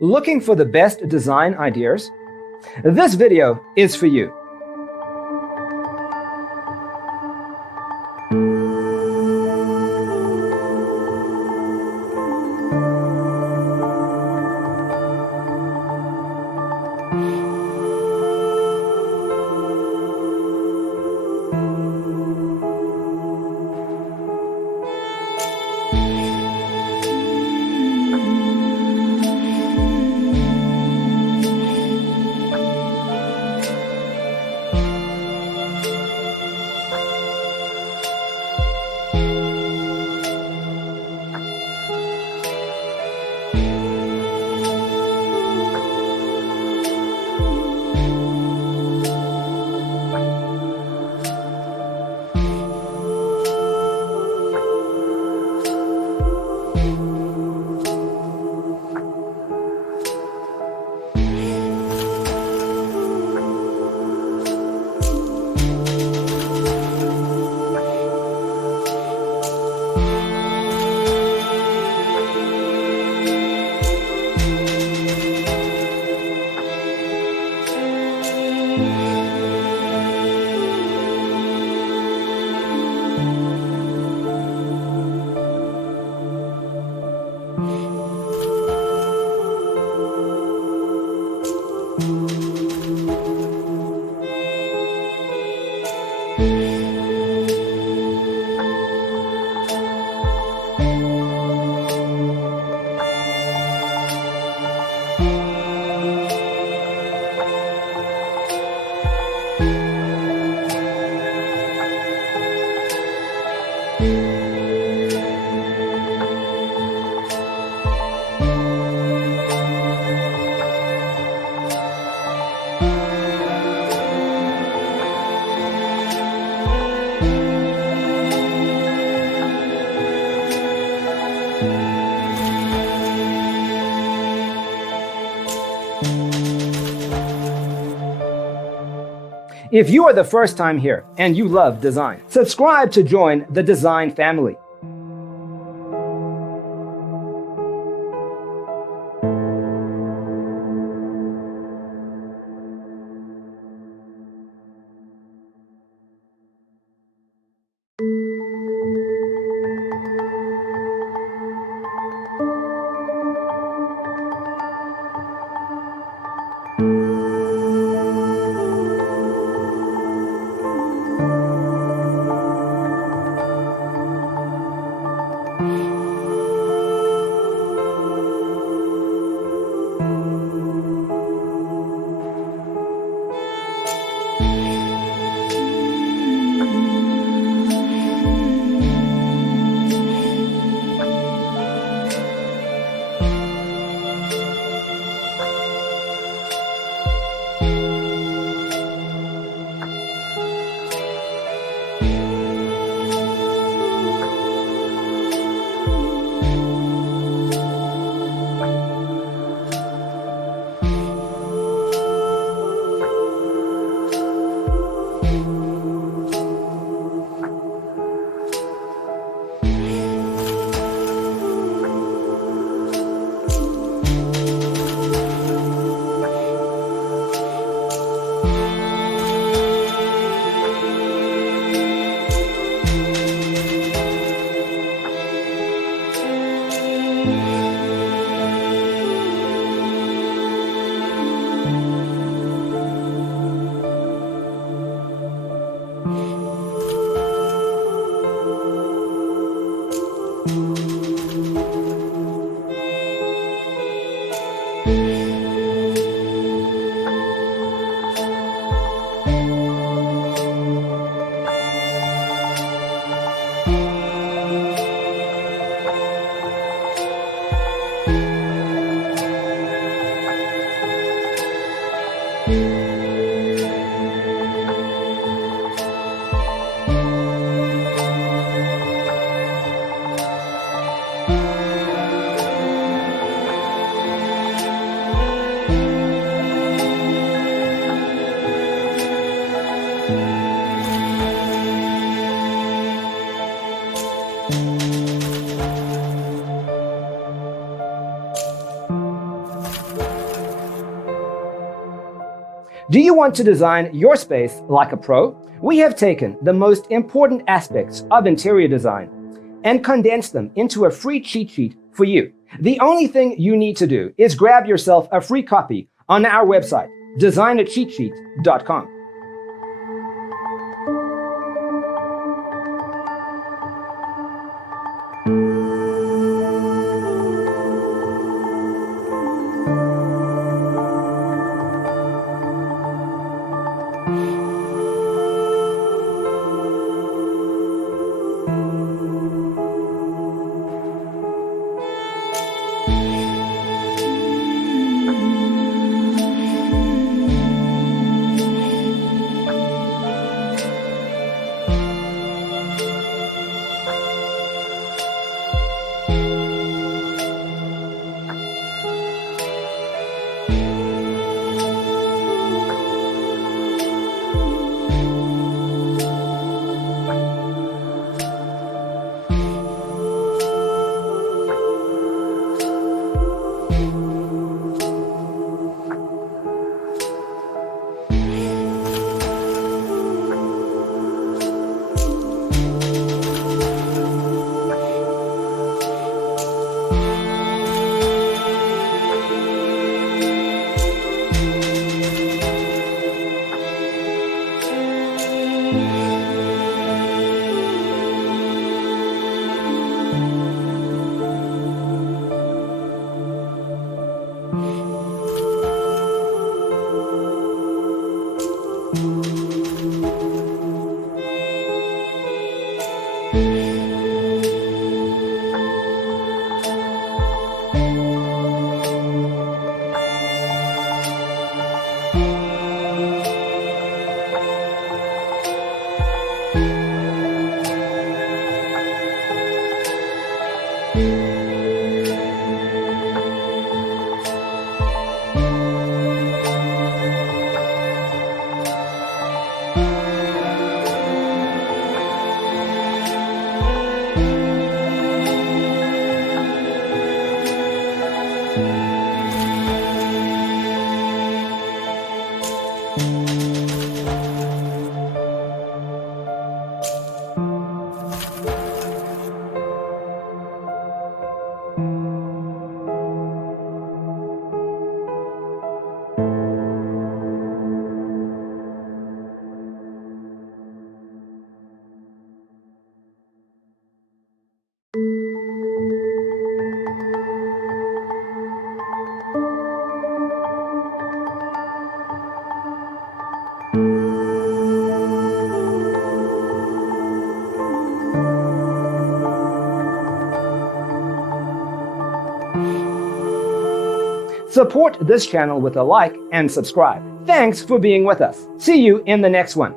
Looking for the best design ideas? This video is for you. If you are the first time here and you love design, subscribe to join the design family. Do you want to design your space like a pro? We have taken the most important aspects of interior design and condensed them into a free cheat sheet for you. The only thing you need to do is grab yourself a free copy on our website, designercheatsheet.com. Support this channel with a like and subscribe. Thanks for being with us. See you in the next one.